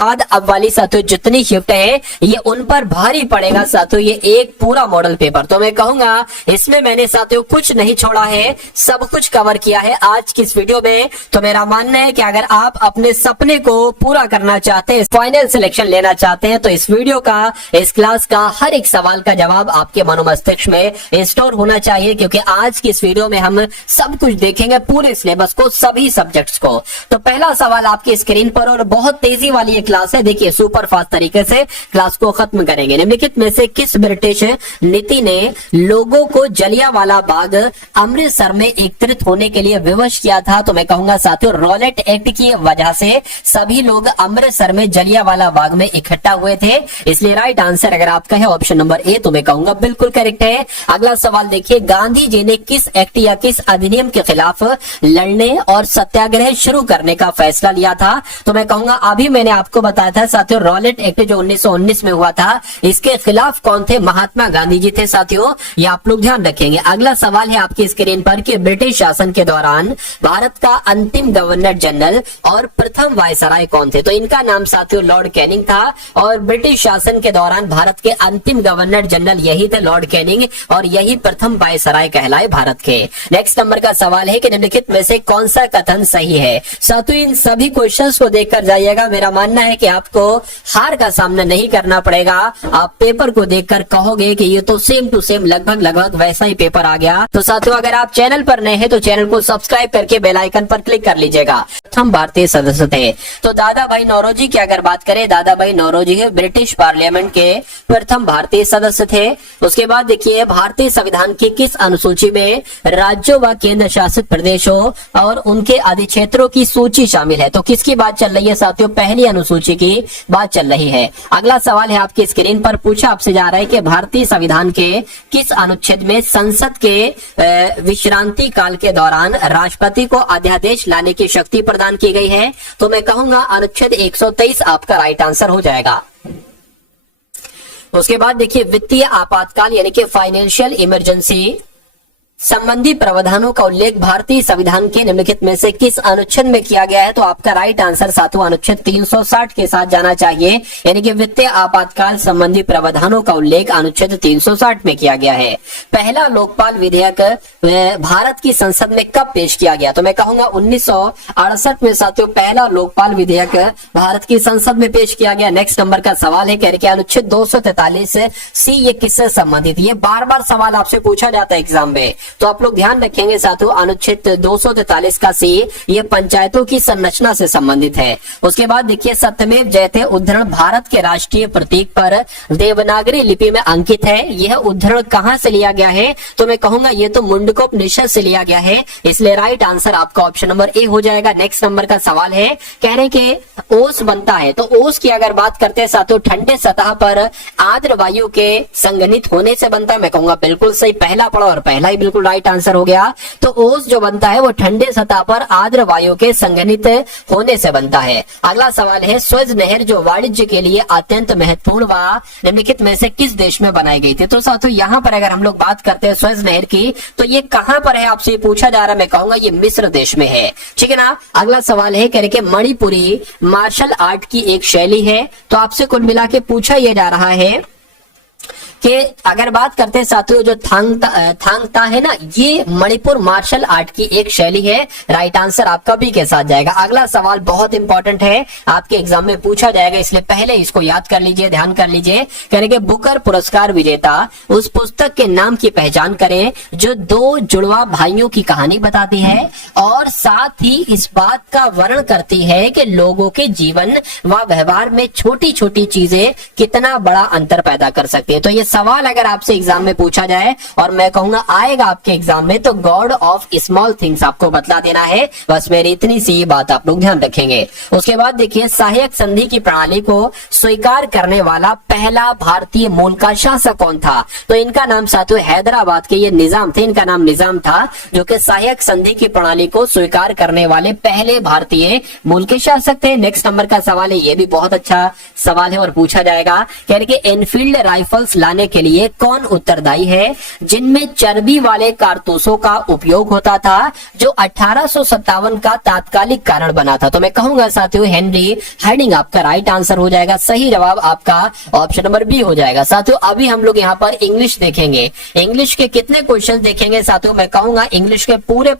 बाद अब वाली साथियों जितनी शिफ्ट है ये उन पर भारी पड़ेगा साथियों, ये एक पूरा मॉडल पेपर। तो मैं कहूंगा इसमें मैंने साथियों कुछ नहीं छोड़ा है, सब कुछ कवर किया है आज की इस वीडियो में। तो मेरा मानना है कि अगर आप अपने सपने को पूरा करना चाहते हैं, फाइनल सिलेक्शन लेना चाहते हैं, तो इस वीडियो का, इस क्लास का हर एक सवाल का जवाब आपके मनोमस्तिष्क में स्टोर होना चाहिए, क्योंकि आज की इस वीडियो में हम सब कुछ देखेंगे, पूरे सिलेबस को, सभी सब्जेक्ट्स को। तो पहला सवाल आपकी स्क्रीन पर, और बहुत तेजी वाली क्लास है, देखिए सुपर फास्ट तरीके से क्लास को खत्म करेंगे। निम्नलिखित में से किस ब्रिटिश नीति ने लोगों को जलियांवाला बाग अमृतसर में एकत्रित होने के लिए विवश किया था? तो मैं कहूंगा साथियों रॉलेट एक्ट की वजह से सभी लोग अमृतसर में जलियांवाला बाग में इकट्ठा हुए थे, इसलिए राइट आंसर अगर आपका है ऑप्शन नंबर ए, तो मैं कहूंगा बिल्कुल करेक्ट है। अगला सवाल देखिए, गांधी जी ने किस एक्ट या किस अधिनियम के खिलाफ लड़ने और सत्याग्रह शुरू करने का फैसला लिया था? तो मैं कहूंगा अभी मैंने आपको बताया था साथियों, रॉलेट एक्ट जो 1919 में हुआ था, इसके खिलाफ कौन थे? महात्मा गांधी जी थे साथियों, ये आप लोग ध्यान रखेंगे। अगला सवाल है आपकी स्क्रीन पर कि ब्रिटिश शासन के दौरान भारत का अंतिम गवर्नर जनरल और प्रथम वायसराय कौन थे? तो इनका नाम साथियों लॉर्ड कैनिंग था, और ब्रिटिश शासन के दौरान भारत के अंतिम गवर्नर जनरल यही थे, लॉर्ड कैनिंग, और यही प्रथम वायसराय कहलाए भारत के। नेक्स्ट नंबर का सवाल है कि निम्नलिखित में से कौन सा कथन सही है? साथियों इन सभी क्वेश्चंस को देखकर जाइएगा, मेरा मानना है कि आपको हार का सामना नहीं करना पड़ेगा। आप पेपर को देखकर कहोगे कि ये तो सेम टू सेम लगभग वैसा ही पेपर आ गया। तो साथियों अगर आप चैनल पर नए हैं तो चैनल को सब्सक्राइब करके बेल आइकन पर क्लिक कर लीजिएगा। प्रथम भारतीय सदस्य थे, तो दादा भाई नौरोजी की अगर बात करें, दादा भाई नौरोजी ब्रिटिश पार्लियामेंट के प्रथम भारतीय सदस्य थे। उसके बाद देखिए भारतीय संविधान की किस अनुसूची में राज्यों व केंद्र शासित प्रदेशों और उनके अधिक्षेत्रों की सूची शामिल है? तो किसकी बात चल रही है साथियों? पहली अनुसूची की बात चल रही है। अगला सवाल है आपकी स्क्रीन पर, पूछा आपसे जा रहा है कि भारतीय संविधान के किस अनुच्छेद में संसद के विश्रांति काल के दौरान राष्ट्रपति को अध्यादेश लाने की शक्ति प्रदान की गई है? तो मैं कहूंगा अनुच्छेद 123 आपका राइट आंसर हो जाएगा। उसके बाद देखिए वित्तीय आपातकाल यानी कि फाइनेंशियल इमरजेंसी संबंधी प्रावधानों का उल्लेख भारतीय संविधान के निम्नलिखित में से किस अनुच्छेद में किया गया है? तो आपका राइट आंसर साथियों अनुच्छेद 360 के साथ जाना चाहिए, यानी कि वित्तीय आपातकाल संबंधी प्रावधानों का उल्लेख अनुच्छेद 360 में किया गया है। पहला लोकपाल विधेयक भारत की संसद में कब पेश किया गया? तो मैं कहूंगा 1968 में साथियों पहला लोकपाल विधेयक भारत की संसद में पेश किया गया। नेक्स्ट नंबर का सवाल है कह अनुच्छेद 243 सी ये किससे संबंधित? ये बार बार सवाल आपसे पूछा जाता है एग्जाम में, तो आप लोग ध्यान रखेंगे साथियों अनुच्छेद 243 का सी ये पंचायतों की संरचना से संबंधित है। उसके बाद देखिए सत्यमेव जयते उद्धरण भारत के राष्ट्रीय प्रतीक पर देवनागरी लिपि में अंकित है, यह उद्धरण कहां से लिया गया है? तो मैं कहूंगा ये तो मुंडकोपनिषद से लिया गया है, इसलिए राइट आंसर आपका ऑप्शन नंबर ए हो जाएगा। नेक्स्ट नंबर का सवाल है कह रहे कि ओस बनता है, तो ओस की अगर बात करते हैं साथियों ठंडे सतह पर आर्द्र वायु के संघनित होने से बनता है। मैं कहूंगा बिल्कुल सही, पहला पढ़ा और पहला ही बिल्कुल राइट आंसर हो गया। तो ओस जो बनता है वो ठंडे सतह पर आर्द्र वायु के संघनित होने से बनता है। अगला सवाल है स्वेज नहर जो वाणिज्य के लिए अत्यंत महत्वपूर्ण व निम्नलिखित में से किस देश में बनाई गई थी? तो साथियों यहाँ पर अगर हम लोग बात करते हैं स्वेज नहर की, तो ये कहां पर है आपसे पूछा जा रहा है? मैं कहूंगा ये मिस्र देश में है, ठीक है ना। अगला सवाल है कह मणिपुरी मार्शल आर्ट की एक शैली है, तो आपसे कुल मिला के पूछा यह जा रहा है कि अगर बात करते हैं साथियों जो थांगता है ना, ये मणिपुर मार्शल आर्ट की एक शैली है। राइट आंसर आपका बी के साथ जाएगा। अगला सवाल बहुत इंपॉर्टेंट है, आपके एग्जाम में पूछा जाएगा, इसलिए पहले इसको याद कर लीजिए, ध्यान कर लीजिए। कहेंगे बुकर पुरस्कार विजेता उस पुस्तक के नाम की पहचान करें जो दो जुड़वा भाइयों की कहानी बताती है और साथ ही इस बात का वर्णन करती है कि लोगों के जीवन व व्यवहार में छोटी छोटी चीजें कितना बड़ा अंतर पैदा कर सकती है। तो ये सवाल अगर आपसे एग्जाम में पूछा जाए और मैं कहूंगा आएगा आपके एग्जाम में, तो गॉड ऑफ स्मॉल थिंग्स आपको बतला देना है। बस मेरी इतनी सी बात आप लोग ध्यान रखेंगे। उसके बाद देखिए सहायक संधि की प्रणाली को स्वीकार करने वाला पहला भारतीय मूल का शासक कौन था? तो इनका नाम साथियों हैदराबाद के ये निजाम थे, इनका नाम निजाम था, जो कि सहायक संधि की प्रणाली को स्वीकार करने वाले पहले भारतीय मूल के शासक थे। नेक्स्ट नंबर का सवाल है, ये भी बहुत अच्छा सवाल है और पूछा जाएगा। कह रहे कि एनफील्ड राइफल्स लाने बनाने के लिए कौन उत्तरदायी है, जिनमें चर्बी वाले कारतूसों का उपयोग होता था, जो 1857 का तात्कालिक कारण बना था? तो मैं कहूंगा साथियों हेनरी हार्डिंग आपका राइट आंसर हो जाएगा। सही जवाब आपका ऑप्शन नंबर बी हो जाएगा। साथियों अभी हम लोग यहाँ पर इंग्लिश देखेंगे। इंग्लिश के कितने क्वेश्चन देखेंगे साथियों? मैं कहूंगा इंग्लिश के पूरे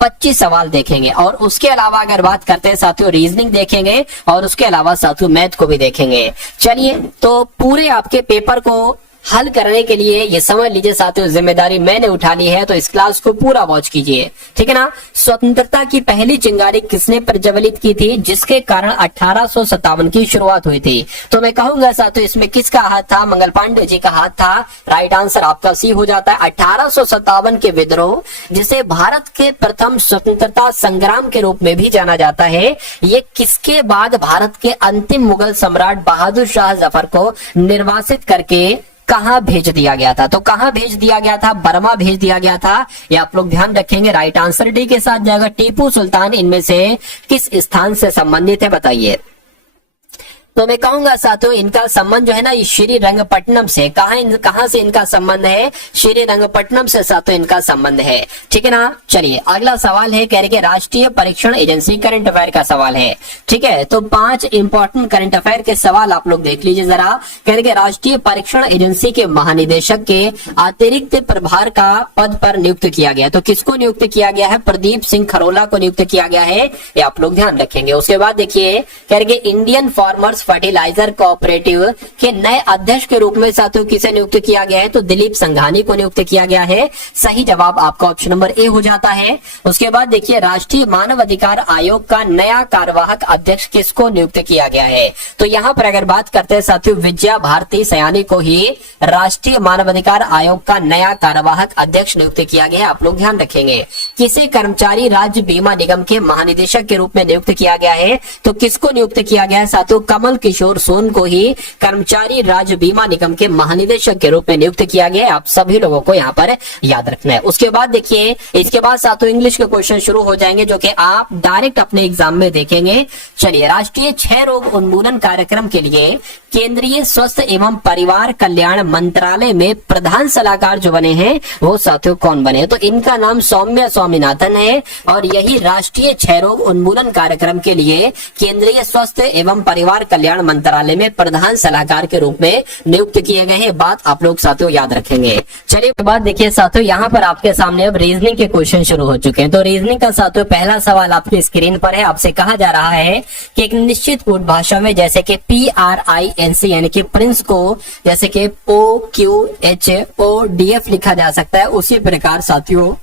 25 सवाल देखेंगे, और उसके अलावा अगर बात करते हैं साथियों रीजनिंग देखेंगे, और उसके अलावा साथियों मैथ को भी देखेंगे। चलिए तो पूरे आपके पेपर को हल करने के लिए ये समझ लीजिए साथियों जिम्मेदारी मैंने उठा ली है, तो इस क्लास को पूरा वॉच कीजिए, ठीक है ना। स्वतंत्रता की पहली चिंगारी किसने प्रज्वलित की थी, जिसके कारण 1857 की शुरुआत हुई थी? तो मैं कहूंगा साथियों इसमें किसका हाथ था? मंगल पांडे जी का हाथ था। राइट आंसर आपका सी हो जाता है। 1857 के विद्रोह, जिसे भारत के प्रथम स्वतंत्रता संग्राम के रूप में भी जाना जाता है, ये किसके बाद भारत के अंतिम मुगल सम्राट बहादुर शाह जफर को निर्वासित करके कहां भेज दिया गया था? तो कहां भेज दिया गया था? बर्मा भेज दिया गया था। ये आप लोग ध्यान रखेंगे। राइट आंसर डी के साथ जाएगा। टीपू सुल्तान इनमें से किस स्थान से संबंधित है बताइए? तो मैं कहूंगा साथियों इनका संबंध जो है ना, ये श्रीरंगपट्टनम से। कहां से इनका संबंध है? श्रीरंगपट्टनम से साथियों इनका संबंध है, ठीक है ना। चलिए अगला सवाल है, कह रहे कि राष्ट्रीय परीक्षण एजेंसी करंट अफेयर का सवाल है, ठीक है। तो 5 इंपॉर्टेंट करंट अफेयर के सवाल आप लोग देख लीजिए जरा। कह रहे कि राष्ट्रीय परीक्षण एजेंसी के महानिदेशक के अतिरिक्त प्रभार का पद पर नियुक्त किया गया। तो किसको नियुक्त किया गया है? प्रदीप सिंह खरोला को नियुक्त किया गया है, ये आप लोग ध्यान रखेंगे। उसके बाद देखिए कह रहे कि इंडियन फार्मर्स फर्टिलाइजर कोऑपरेटिव के नए अध्यक्ष के रूप में साथियों किसे नियुक्त किया गया है? तो दिलीप संघानी को नियुक्त किया गया है। सही जवाब आपका ऑप्शन नंबर ए हो जाता है। उसके बाद देखिए राष्ट्रीय मानव अधिकार आयोग का नया कार्यवाहक अध्यक्ष किसको नियुक्त किया गया है? तो यहाँ पर अगर बात करते हैं साथियों विजया भारती सयानी को ही राष्ट्रीय मानव अधिकार आयोग का नया कार्यवाहक अध्यक्ष नियुक्त किया गया है, आप लोग ध्यान रखेंगे। किसे कर्मचारी राज्य बीमा निगम के महानिदेशक के रूप में नियुक्त किया गया है? तो किसको नियुक्त किया गया है साथियों? कमल किशोर सोन को ही कर्मचारी राज्य बीमा निगम के महानिदेशक के रूप में नियुक्त किया गया है। आप सभी लोगों को यहाँ पर याद रखना है। उसके बाद देखिए इसके बाद साथियों इंग्लिश के क्वेश्चन शुरू हो जाएंगे, जो कि आप डायरेक्ट अपने एग्जाम में देखेंगे। चलिए राष्ट्रीय क्षय रोग उन्मूलन कार्यक्रम के लिए केंद्रीय स्वास्थ्य एवं परिवार कल्याण मंत्रालय में प्रधान सलाहकार जो बने हैं वो साथियों कौन बने? तो इनका नाम सौम्या स्वामीनाथन है, और यही राष्ट्रीय क्षय रोग उन्मूलन कार्यक्रम के लिए केंद्रीय स्वास्थ्य एवं परिवार कल्याण मंत्रालय में प्रधान सलाहकार के रूप में नियुक्त किए गए हैं। बात आप लोग साथियों याद रखेंगे। चलिए बात देखिए साथियों यहाँ पर आपके सामने अब रीजनिंग के क्वेश्चन शुरू हो चुके हैं। तो रीजनिंग का साथियों पहला सवाल आपकी स्क्रीन पर है। आपसे कहा जा रहा है कि एक निश्चित कोड भाषा में जैसे कि PRINC यानी कि प्रिंस को जैसे कि OQHODF लिखा जा सकता है, उसी प्रकार साथियों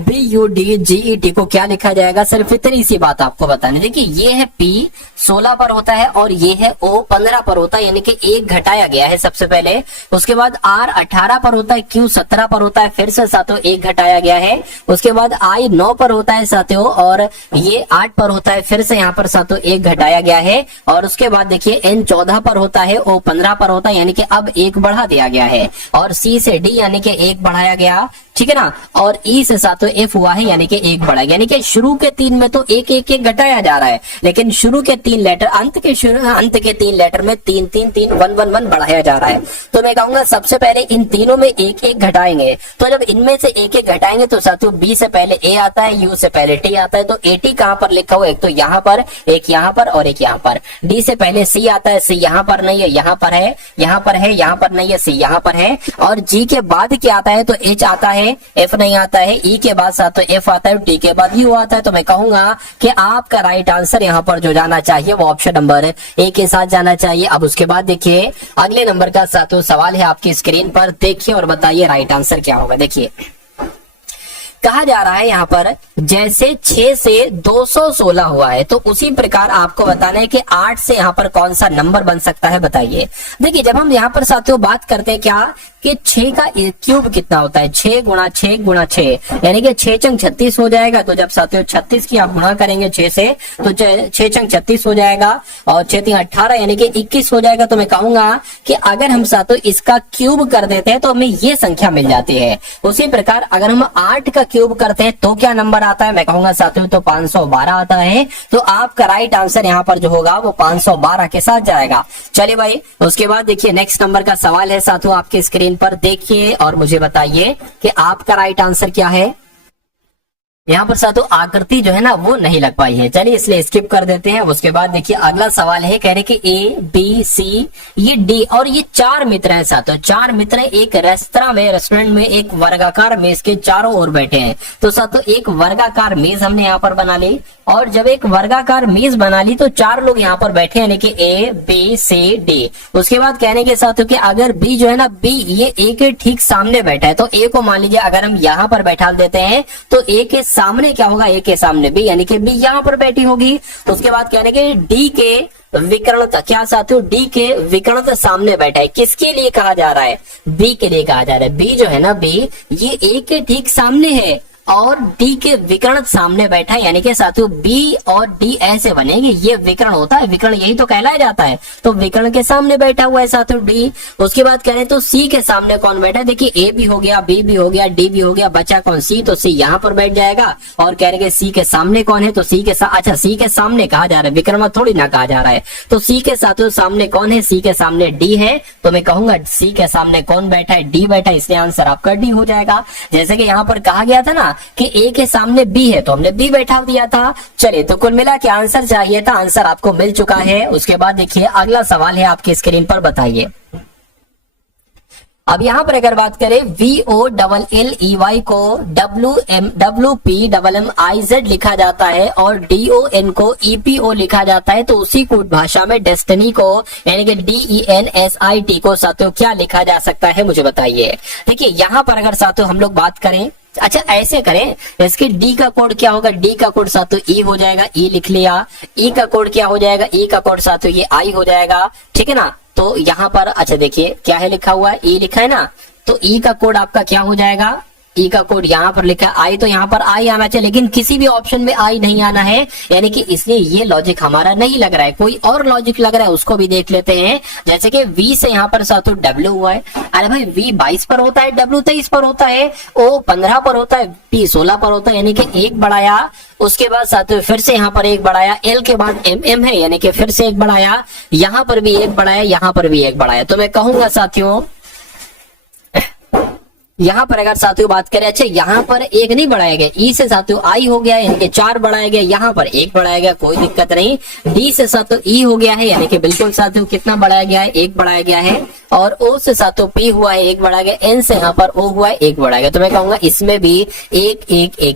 BUDGET को क्या लिखा जाएगा? सिर्फ इतनी सी बात आपको बतानी। देखिए ये है P 16 पर होता है और ये है O 15 पर होता है, यानी कि 1 घटाया गया है सबसे पहले। उसके बाद R 18 पर होता है, Q 17 पर होता है, फिर से साथियों 1 घटाया गया है। उसके बाद I 9 पर होता है साथियों, और ये 8 पर होता है, फिर से यहाँ पर साथियों 1 घटाया गया है। और उसके बाद देखिए N 14 पर होता है, O 15 पर होता है, यानी कि अब 1 बढ़ा दिया गया है। और C से D यानी कि 1 बढ़ाया गया, ठीक है ना। और E से साथियों F हुआ है, यानी कि 1 बढ़ा, यानी कि शुरू के 3 में तो 1 1 1 घटाया जा रहा है, लेकिन शुरू के 3 लेटर अंत के 3 लेटर में 3 3 3 1 1 1 बढ़ाया जा रहा है। तो मैं कहूंगा सबसे पहले इन तीनों में 1 1 घटाएंगे। तो जब इनमें से 1 1 घटाएंगे तो साथियों B से पहले A आता है, U से पहले T आता है। तो AT कहां पर लिखा हुआ है? एक तो यहाँ पर, एक यहाँ पर और एक यहाँ पर। D से पहले C आता है, C यहाँ पर नहीं है, यहाँ पर है, यहाँ पर है, यहाँ पर नहीं है, C यहाँ पर है। और G के बाद क्या आता है? तो H आता है, F नहीं आता है, E के बाद साथियों F आता है, T के बाद U आता है। तो मैं कहूंगा कि आपका राइट आंसर यहाँ पर जो जाना चाहिए वो ऑप्शन नंबर ए के साथ जाना चाहिए। अब उसके बाद देखिए अगले नंबर का साथियों सवाल है आपकी स्क्रीन पर, देखिए और बताइए राइट आंसर क्या होगा। देखिए कहा जा रहा है यहाँ पर जैसे 6 से 216 हुआ है, तो उसी प्रकार आपको बताना है कि 8 से यहाँ पर कौन सा नंबर बन सकता है, बताइए। देखिए जब हम यहाँ पर साथियों बात करते हैं क्या कि 6 का क्यूब कितना होता है? 6 गुणा 6 गुणा 6, यानी कि 6 चंग 36 हो जाएगा। तो जब साथियों 36 की आप गुणा करेंगे 6 से, तो 6 चंग 36 हो जाएगा, और 6 3 18 यानी कि 21 हो जाएगा। तो मैं कहूंगा कि अगर हम साथियों इसका क्यूब कर देते हैं तो हमें ये संख्या मिल जाती है। उसी प्रकार अगर हम 8 का क्यूब करते हैं तो क्या नंबर आता है, मैं कहूंगा साथियों तो 512 आता है। तो आपका राइट आंसर यहाँ पर जो होगा वो 512 के साथ जाएगा। चलिए भाई, उसके बाद देखिए नेक्स्ट नंबर का सवाल है साथियों, आपके स्क्रीन पर देखिए और मुझे बताइए कि आपका राइट आंसर क्या है। यहाँ पर साथियों आकृति जो है ना वो नहीं लग पाई है, चलिए इसलिए स्किप कर देते हैं। उसके बाद देखिए अगला सवाल है, कह रहे कि ए बी सी ये डी और ये 4 मित्र हैं साथियों। 4 मित्र एक रेस्टोरेंट में एक वर्गाकार मेज के चारों ओर बैठे हैं। तो साथियों एक वर्गाकार मेज हमने यहाँ पर बना ली, और जब एक वर्गाकार मेज बना ली तो 4 लोग यहाँ पर बैठे यानी कि ए बी सी डी। उसके बाद कहने के साथियों कि अगर बी जो है ना बी ये ए के ठीक सामने बैठा है, तो ए को मान लीजिए अगर हम यहाँ पर बैठा देते हैं तो ए के सामने क्या होगा, ए के सामने बी यानी कि बी यहाँ पर बैठी होगी। उसके बाद कहने के डी के विकर्ण क्या साथियों, डी के विकर्ण सामने बैठा है, किसके लिए कहा जा रहा है, बी के लिए कहा जा रहा है। बी जो है ना बी ये ए के ठीक सामने है और डी के विकर्ण सामने बैठा है, यानी कि साथियों बी और डी ऐसे बनेंगे, ये विकर्ण होता है, विकर्ण यही तो कहलाया जाता है। तो विकर्ण के सामने बैठा हुआ है साथियों डी। उसके बाद कह रहे हैं तो सी के सामने कौन बैठा है, देखिए ए भी हो गया, बी भी हो गया, डी भी हो गया, बचा कौन सी, तो सी यहाँ पर बैठ जाएगा। और कह रहे सी के सामने कौन है, तो सी के अच्छा सी के सामने कहा जा रहा है, विकर्ण थोड़ी ना कहा जा रहा है। तो सी के साथियों सामने कौन है, सी के सामने डी है। तो मैं कहूंगा सी के सामने कौन बैठा है, डी बैठा है, इसलिए आंसर आपका डी हो जाएगा। जैसे कि यहाँ पर कहा गया था ना कि ए के सामने बी है तो हमने बी बैठा दिया था। चलिए तो कुल मिला के आंसर चाहिए था, आंसर आपको मिल चुका है। उसके बाद देखिए अगला सवाल है आपके स्क्रीन पर, बताइए। अब यहां पर अगर बात करें VOLLEY को WPMMIZ लिखा जाता है और DON को EPO लिखा जाता है, तो उसी कूट भाषा में डेस्टिनी को यानी कि DENSIT को साथियों क्या लिखा जा सकता है, मुझे बताइए। देखिए यहां पर अगर साथियों हम लोग बात करें, अच्छा ऐसे करें, इसके डी का कोड क्या होगा, डी का कोड साथियों ई हो जाएगा, ई लिख लिया। ई का कोड क्या हो जाएगा, ई का कोड साथियों ये आई हो जाएगा, ठीक है ना। तो यहाँ पर अच्छा देखिए क्या है लिखा हुआ है, ई लिखा है ना, तो ई का कोड आपका क्या हो जाएगा, ई का कोड यहाँ पर लिखा है आई, तो यहाँ पर आई आना चाहिए, लेकिन किसी भी ऑप्शन में आई नहीं आना है, यानी कि इसलिए ये लॉजिक हमारा नहीं लग रहा है। कोई और लॉजिक लग रहा है उसको भी देख लेते हैं। जैसे कि वी से यहाँ पर साथियों डब्ल्यू हुआ है, अरे भाई वी 22 पर होता है, डब्ल्यू 23 पर होता है, ओ 15 पर होता है, पी 16 पर होता है, यानी कि एक बढ़ाया। उसके बाद साथियों फिर से यहाँ पर एक बढ़ाया, एल के बाद एम है यानी कि फिर से एक बढ़ाया, यहाँ पर भी एक बढ़ाया, यहाँ पर भी एक बढ़ाया। तो मैं कहूंगा साथियों यहाँ पर अगर साथियों बात करें, अच्छा यहाँ पर एक नहीं बढ़ाया गया, ई से साथियों आई हो गया यानी कि 4 बढ़ाया गया, यहाँ पर 1 बढ़ाया गया, कोई दिक्कत नहीं। डी से साथियों ई हो गया है यानी कि बिल्कुल साथियों कितना बढ़ाया गया है, 1 बढ़ाया गया है। और ओ से साथियों पी हुआ है, 1 बढ़ाया गया, एन से यहाँ पर ओ हुआ है, 1 बढ़ाया गया। तो मैं कहूंगा इसमें भी एक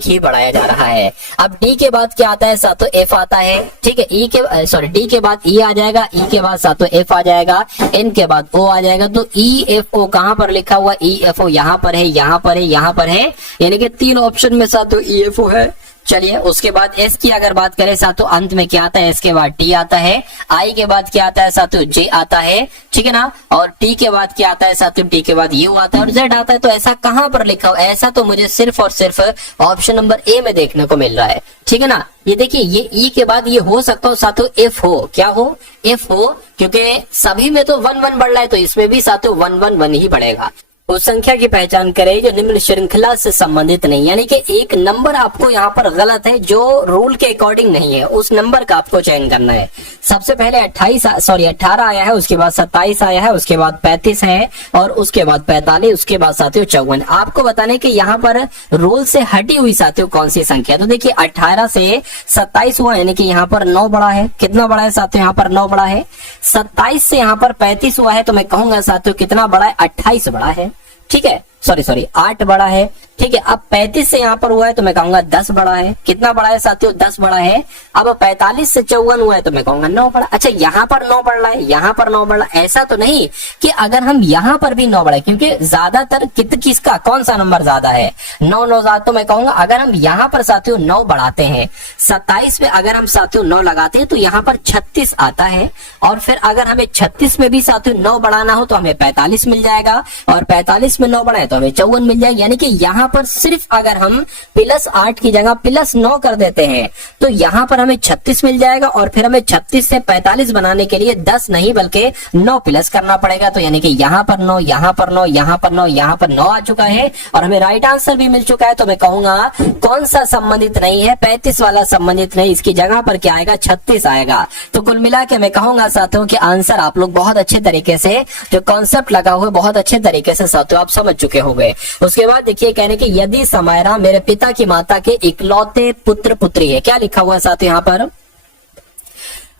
ही बढ़ाया जा रहा है। अब डी के बाद क्या आता है साथियों, एफ आता है, ठीक है। ई के सॉरी डी के बाद ई आ जाएगा, ई के बाद साथियों एफ आ जाएगा, एन के बाद ओ आ जाएगा। तो ई एफ ओ कहाँ पर लिखा हुआ, ई एफ ओ यहाँ पर है, यहाँ पर है, यहाँ पर है, यानी कि 3 ऑप्शन में साथियों ई एफ ओ है। चलिए उसके बाद एस की अगर बात करें साथियों, अंत में क्या आता है, एस के बाद टी आता है, आई के बाद क्या आता है साथियों, जे आता है, ठीक है ना। और टी के बाद क्या आता है साथियों, टी के बाद यू आता है और जेड आता है। तो ऐसा कहां पर लिखा हो, ऐसा तो मुझे सिर्फ और सिर्फ ऑप्शन नंबर ए में देखने को मिल रहा है, ठीक है ना। ये देखिए ये ई के बाद ये हो सकता हो साथियों एफ हो, क्या हो, एफ हो, क्योंकि सभी में तो 1 1 बढ़ रहा है, तो इसमें भी साथियों 1 1 1 ही बढ़ेगा। उस संख्या की पहचान करें जो निम्न श्रृंखला से संबंधित नहीं, यानी कि एक नंबर आपको यहाँ पर गलत है जो रूल के अकॉर्डिंग नहीं है, उस नंबर का आपको चयन करना है। सबसे पहले 18 आया है, उसके बाद 27 आया है, उसके बाद 35 है और उसके बाद 45, उसके बाद साथियों 54। आपको बताने कि यहाँ पर रूल से हटी हुई साथियों कौन सी संख्या। तो देखिए 18 से 27 हुआ यानी कि यहाँ पर 9 बड़ा है, कितना बड़ा है साथियों, यहाँ पर 9 बड़ा है। 27 से यहाँ पर 35 हुआ है, तो मैं कहूंगा साथियों कितना बड़ा है, 28 बड़ा है, ठीक है। सॉरी 8 बड़ा है, ठीक है। अब 35 से यहाँ पर हुआ है तो मैं कहूंगा 10 बड़ा है, कितना बड़ा है साथियों, 10 बड़ा है। अब 45 से 54 हुआ है तो मैं कहूंगा 9 बड़ा। अच्छा यहाँ पर 9 बढ़ रहा है, यहाँ पर 9 बढ़ रहा है, ऐसा तो नहीं कि अगर हम यहाँ पर भी 9 बढ़े, क्योंकि ज्यादातर किसका कौन सा नंबर ज्यादा है, 9 ज्यादा। तो मैं कहूंगा अगर हम यहाँ पर साथियों 9 बढ़ाते हैं, 27 में अगर हम साथियों 9 लगाते हैं तो यहाँ पर 36 आता है। और फिर अगर हमें 36 में भी साथियों 9 बढ़ाना हो तो हमें 45 मिल जाएगा, और 45 में 9 बढ़ाए तो हमें 54 मिल जाएगी। यानी कि यहाँ पर सिर्फ अगर हम +8 की जगह +9 कर देते हैं तो यहाँ पर हमें 36 मिल जाएगा, और फिर हमें 36 से 45 बनाने के लिए 10 नहीं बल्कि 9 प्लस करना पड़ेगा। तो यानी कि यहाँ पर 9, यहाँ पर 9, यहाँ पर 9, यहाँ पर 9 आ चुका है और हमें राइट आंसर भी मिल चुका है। तो मैं कहूंगा कौन सा संबंधित नहीं है, 35 वाला संबंधित नहीं, इसकी जगह पर क्या आएगा, 36 आएगा। तो कुल मिला के मैं कहूंगा साथियों कि आंसर आप लोग बहुत अच्छे तरीके से जो कॉन्सेप्ट लगा हुआ है बहुत अच्छे तरीके से साथियों आप समझ चुके होंगे। उसके बाद देखिए कहने कि यदि समायरा मेरे पिता की माता के इकलौते पुत्र पुत्री है, क्या लिखा हुआ है साथियों यहाँ पर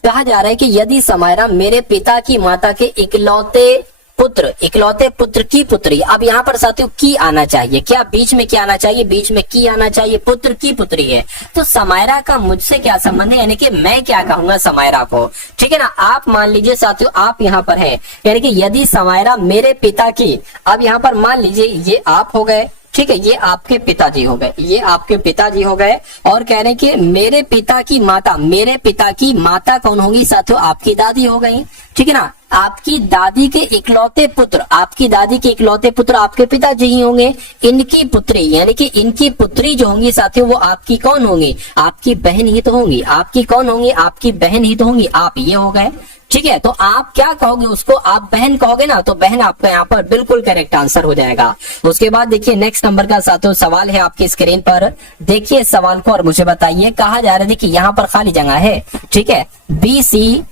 कहा जा रहा है कि यदि समायरा मेरे पिता की माता के इकलौते पुत्र की पुत्री। अब यहाँ पर साथियों की आना चाहिए, क्या बीच में क्या आना चाहिए, बीच में की आना चाहिए, पुत्र की पुत्री है। तो समायरा का मुझसे क्या संबंध है, यानी कि मैं क्या कहूंगा समायरा को, ठीक है ना। आप मान लीजिए साथियों आप यहाँ पर है, यानी कि यदि समायरा मेरे पिता की, अब यहाँ पर मान लीजिए ये आप हो गए, ठीक है, ये आपके पिताजी हो गए, ये आपके पिताजी हो गए, और कह रहे कि मेरे पिता की माता, मेरे पिता की माता कौन होगी साथियों, आपकी दादी हो गई, ठीक है ना। आपकी दादी के इकलौते पुत्र, आपकी दादी के इकलौते पुत्र आपके पिताजी ही होंगे। इनकी पुत्री यानी कि इनकी पुत्री जो होंगी साथियों वो आपकी कौन होंगी, आपकी बहन ही तो होंगी। आपकी कौन होंगी, आपकी बहन ही तो होंगी। आप ये हो गए, ठीक है। तो आप क्या कहोगे उसको, आप बहन कहोगे ना, तो बहन आपका यहाँ पर बिल्कुल करेक्ट आंसर हो जाएगा। उसके बाद देखिए नेक्स्ट नंबर का साथियों सवाल है आपकी स्क्रीन पर, देखिए सवाल को और मुझे बताइए। कहा जा रहा है देखिए यहाँ पर खाली जगह है, ठीक है, BC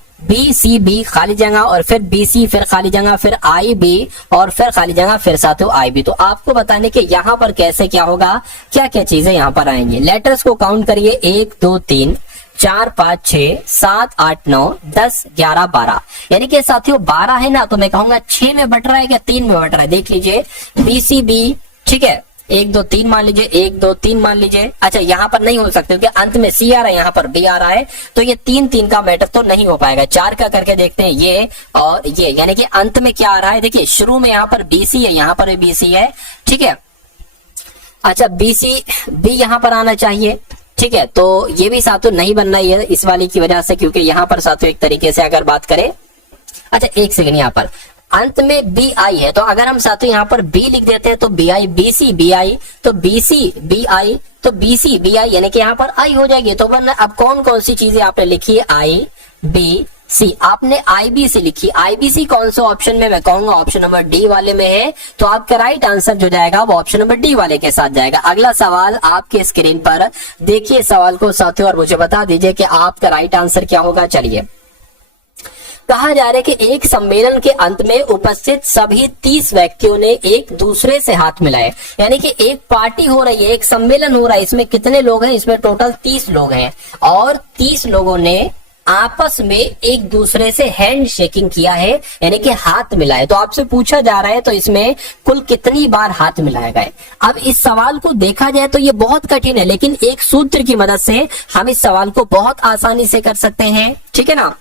खाली जगह, और फिर BC फिर खाली जगह, फिर IB और फिर खाली जगह, फिर साथियों IB। तो आपको बताने के यहाँ पर कैसे क्या होगा, क्या क्या चीजें यहाँ पर आएंगी। लेटर्स को काउंट करिए, 1 2 3 4 5 6 7 8 9 10 11 12, यानी कि साथियों 12 है ना, तो मैं कहूंगा 6 में बट रहा है क्या 3 में बट रहा है। देख लीजिए BCB, ठीक है, 1 2 3 मान लीजिए, 1 2 3 मान लीजिए। अच्छा यहाँ पर नहीं हो सकते क्योंकि अंत में C आ रहा है, यहाँ पर B आ रहा है, तो ये 3 का मैटर तो नहीं हो पाएगा। 4 का करके देखते हैं, ये और ये, यानी कि अंत में क्या आ रहा है, देखिए शुरू में यहाँ पर BC है, यहाँ पर भी BC है, ठीक है। अच्छा B यहाँ पर आना चाहिए, ठीक है, तो ये भी साथियों नहीं बनना है इस वाली की वजह से, क्योंकि यहाँ पर साथियों एक तरीके से अगर बात करें, अच्छा एक सेकंड, यहाँ पर अंत में BI है, तो अगर हम साथियों यहाँ पर B लिख देते हैं तो BI, BC BI, तो BC BI, तो BC BI यानी कि यहाँ पर I हो जाएगी। तो वरना अब कौन कौन सी चीजें आपने लिखी है, IBC, आपने IBC लिखी। IBC कौन सा ऑप्शन में, मैं कहूंगा ऑप्शन नंबर D वाले में है, तो आपका राइट आंसर जो जाएगा वो ऑप्शन नंबर D वाले के साथ जाएगा। अगला सवाल आपके स्क्रीन पर देखिए सवाल को साथियों और मुझे बता दीजिए कि आपका राइट आंसर क्या होगा। चलिए, कहा जा रहा है कि एक सम्मेलन के अंत में उपस्थित सभी 30 व्यक्तियों ने एक दूसरे से हाथ मिलाए, यानी कि एक पार्टी हो रही है, एक सम्मेलन हो रहा है, इसमें कितने लोग हैं, इसमें टोटल 30 लोग हैं, और 30 लोगों ने आपस में एक दूसरे से हैंड शेकिंग किया है, यानी कि हाथ मिलाए। तो आपसे पूछा जा रहा है तो इसमें कुल कितनी बार हाथ मिलाए गए। अब इस सवाल को देखा जाए तो ये बहुत कठिन है, लेकिन एक सूत्र की मदद से हम इस सवाल को बहुत आसानी से कर सकते हैं, ठीक है ना।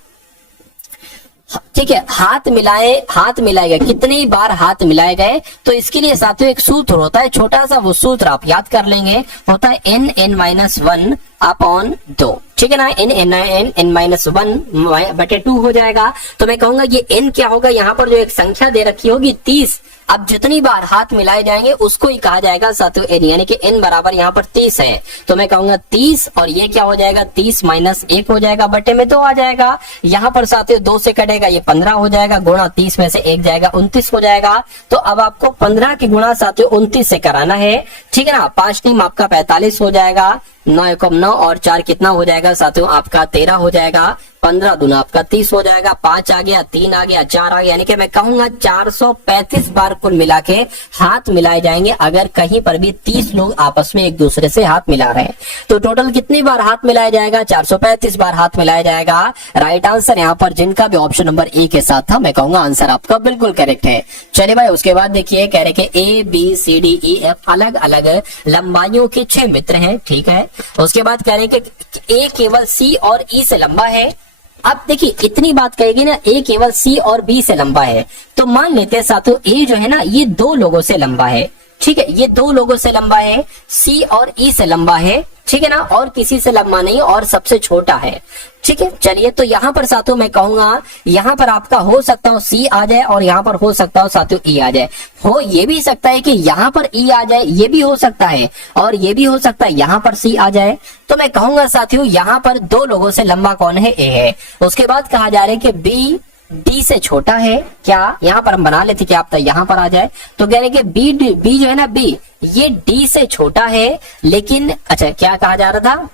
ठीक है, हाथ मिलाए गए, कितनी बार हाथ मिलाए गए, तो इसके लिए साथियों एक सूत्र होता है, छोटा सा वो सूत्र आप याद कर लेंगे, होता है n(n-1) अपॉन 2, ठीक है ना। n(n-1) बटे 2 हो जाएगा। तो मैं कहूंगा ये n क्या होगा, यहाँ पर जो एक संख्या दे रखी होगी 30, अब जितनी बार हाथ मिलाए जाएंगे उसको ही कहा जाएगा साथियों n, यानी कि n बराबर यहाँ पर 30 है, तो मैं कहूंगा 30, और ये क्या हो जाएगा 30 माइनस 1 हो जाएगा, बटे में 2 आ जाएगा। यहाँ पर साथियों 2 से कटेगा, ये 15 हो जाएगा, गुणा 30 में से 1 जाएगा, 29 हो जाएगा। तो अब आपको 15 की गुणा साथियों 29 से कराना है, ठीक है ना। 5 टीम आपका 45 हो जाएगा, 9 एकम 9 और 4 कितना हो जाएगा साथियों आपका 13 हो जाएगा, 15 दूना आपका 30 हो जाएगा, 5 आ गया, 3 आ गया, 4 आ गया, यानी कि मैं कहूंगा 435 बार कुल मिला के हाथ मिलाए जाएंगे अगर कहीं पर भी 30 लोग आपस में एक दूसरे से हाथ मिला रहे हैं। तो टोटल कितनी बार हाथ मिलाया जाएगा, 435 बार हाथ मिलाया जाएगा। राइट आंसर यहाँ पर जिनका भी ऑप्शन नंबर ए के साथ था, मैं कहूंगा आंसर आपका बिल्कुल करेक्ट है। चलिए भाई, उसके बाद देखिए कह रहे कि ABCDEF अलग अलग लंबाइयों के 6 मित्र हैं, ठीक है। उसके बाद कह रहे कि A केवल C और E से लंबा है। अब देखिए इतनी बात कहेगी ना, A केवल C और B से लंबा है, तो मान लेते हैं साथियों A जो है ना ये 2 लोगों से लंबा है, ठीक है, ये दो लोगों से लंबा है, सी और ई से लंबा है, ठीक है ना, और किसी से लंबा नहीं और सबसे छोटा है। ठीक है, चलिए तो यहां पर साथियों मैं कहूंगा यहां पर आपका हो सकता हो सी आ जाए और यहां पर हो सकता हो साथियों ई आ जाए। हो ये भी सकता है कि यहां पर ई आ जाए, ये भी हो सकता है, और ये भी हो सकता है यहां पर सी आ जाए। तो मैं कहूंगा साथियों यहां पर दो लोगों से लंबा कौन है, ए है। उसके बाद कहा जा रहा है कि बी डी से छोटा है क्या, यहां पर हम बना लेते कि आप यहां पर आ जाए, तो कह रहे कि बी जो है ना, बी ये डी से छोटा है, लेकिन अच्छा क्या कहा जा रहा था